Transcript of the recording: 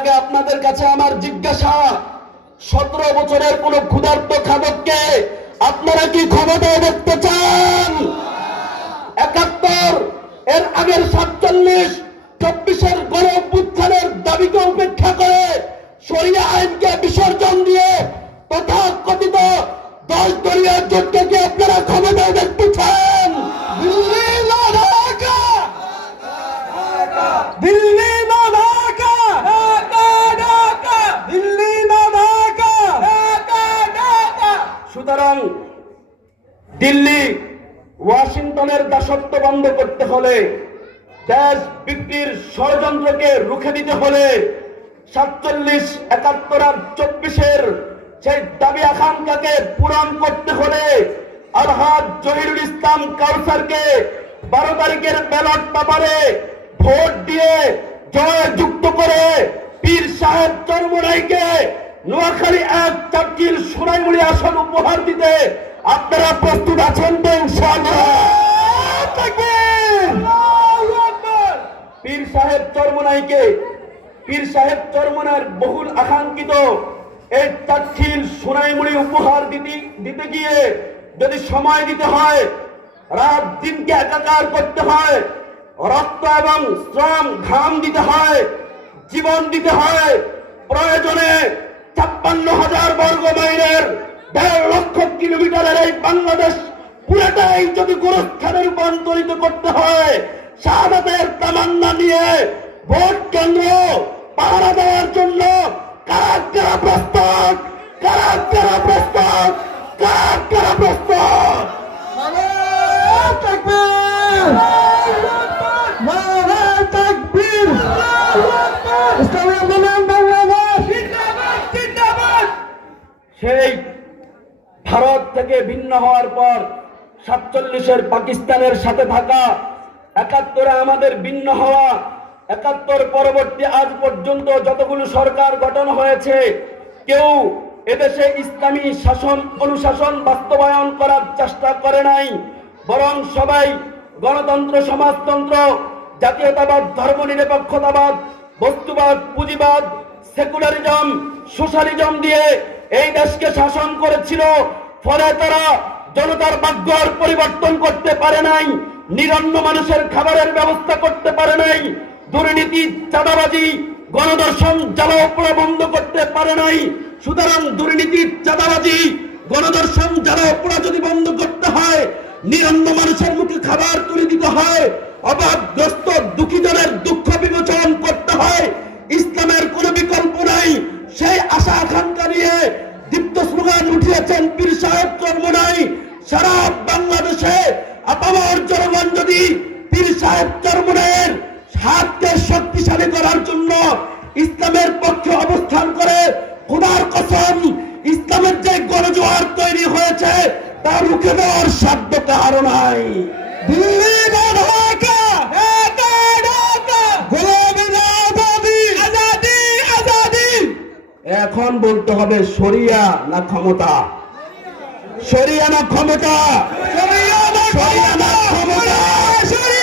আগে আপনাদের কাছে আমার জিজ্ঞাসা, সতেরো বছরের কোন ক্ষুধার্ত খাদককে আপনারা কি ক্ষমতায় দেখতে চান? একাত্তর, এর আগের সাতচল্লিশ চব্বিশের গণ অভ্যুত্থানের দাবিকে উপেক্ষা করে সরিয়া আইনকে বিসর্জন দিয়ে তথা কথিত দশ দলীয় জোটকে কি আপনারা ক্ষমতায় দেখতে চান দিল্লি না ঢাকা দিল্লি না ঢাকা দিল্লি না ঢাকা সুতরাং দিল্লি, ওয়াশিংটনের দাসত্ব বন্ধ করতে হলে দেশ বিক্রির ষড়যন্ত্রকে রুখে দিতে হলে সাতচল্লিশ, একাত্তর আর চব্বিশের সেই দাবি আকাঙ্ক্ষাকে পূরণ করতে হলে আলহাজ জহিরুল ইসলাম কাউসারকে বারো তারিখের ব্যালট পেপারে ভোট দিয়ে জয় যুক্ত করে পীর সাহেব চরমরাইকে নোয়াখালী এক চাকরির সোনাইমুড়ি আসন উপহার দিতে আপনারা প্রস্তুত আছেন তো? পীর সাহেব চরমনাইকে, পীর সাহেব চরমনার বহুল আকাঙ্ক্ষিত এই চাকরির সোনাইমুড়ি উপহার দিতে দিতে গিয়ে যদি সময় দিতে হয়, রাত দিনকে একাকার করতে হয়, রক্ত এবং শ্রম, ঘাম দিতে হয়, জীবন দিতে হয়, প্রয়োজনে বর্গ মাইলের দেড় লক্ষ কিলোমিটারের এই বাংলাদেশ পুরোটাই যদি গোরস্থানে রূপান্তরিত করতে হয়, শাহাদাতের তামান্না নিয়ে ভোট কেন্দ্র পাহারা দেওয়ার জন্য সেই ভারত থেকে ভিন্ন হওয়ার পর সাতচল্লিশের পাকিস্তানের সাথে থাকা, একাত্তরে আমাদের ভিন্ন হওয়া, একাত্তর পরবর্তী আজ পর্যন্ত যতগুলো সরকার গঠন হয়েছে, কেউ এদেশে ইসলামী শাসন, অনুশাসন বাস্তবায়ন করার চেষ্টা করে নাই, বরং সবাই গণতন্ত্র, সমাজতন্ত্র, জাতীয়তাবাদ, ধর্মনিরপেক্ষতাবাদ, বস্তুবাদ, পুঁজিবাদ, সেকুলারিজম, সোশ্যালিজম দিয়ে এই দেশকে শাসন করেছিল, ফলে তারা জনতার ভাগ্যর পরিবর্তন করতে পারে নাই, নিরন্ন মানুষের খাবারের ব্যবস্থা করতে পারে নাই, দুর্নীতি, চাঁদাবাজি গণদর্শন জ্বালাও বন্ধ করতে পারে নাই। সুতরাং দুর্নীতি, চাঁদাবাজি গণদর্শন জ্বালাও পোড়া যদি বন্ধ করতে হয়, নিরন্ন মানুষের মুখে খাবার তুলে দিতে হয় অভাবগ্রস্ত দুঃখীজনের দুঃখ উঠিয়েছেন পীর সাহেব কর্ম নাই সারা বাংলাদেশে আপামর জনগণ যদি পীর সাহেব চরমনায়ের হাতকে শক্তিশালী করার জন্য ইসলামের পক্ষে অবস্থান করে খোদার কসম ইসলামের যে গণজোয়ার তৈরি হয়েছে তা রুখে দেওয়ার সাধ্য কারও নাই। দিল্লি ঢাকা? এখন বলতে হবে শরিয়া না ক্ষমতা? শরিয়া না ক্ষমতা। সরিয়ে না ক্ষমতা।